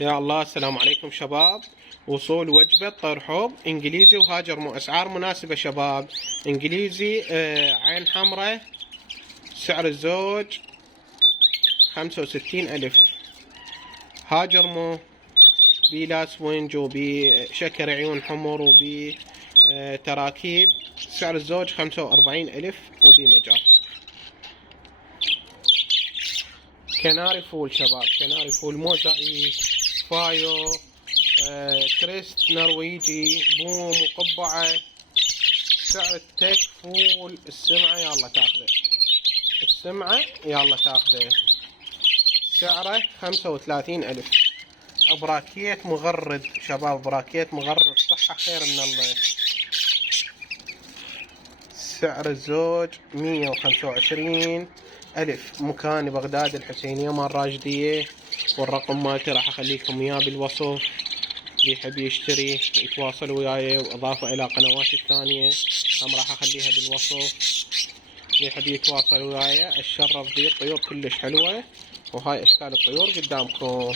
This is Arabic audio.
يا الله، السلام عليكم شباب. وصول وجبة طير حوض انجليزي وهاجر اسعار مناسبة شباب. انجليزي عين حمراء، سعر الزوج 65,000. هاجر بي ونج وبشكر عيون حمر وبي تراكيب، سعر الزوج 45,000 وبمجال. كناري فول شباب، كناري فول موزايك، فايو، كريست نرويجي، بوم وقبعة. سعر التك فول السمعة يلا تاخذه، السمعة يلا تاخذه، سعره 35,000. براكيت مغرد شباب، براكيت مغرد صحة خير من الله. سعر الزوج 125,000. مكان بغداد الحسينية مال راشدية، والرقم مالتي راح اخليكم اياه بالوصف. اللي يحب يشتري يتواصل وياي، واضافة الى قنواتي الثانية هم راح اخليها بالوصف. اللي يحب يتواصل وياي اتشرف بيه. الطيور كلش حلوة، وهاي اشكال الطيور قدامكم.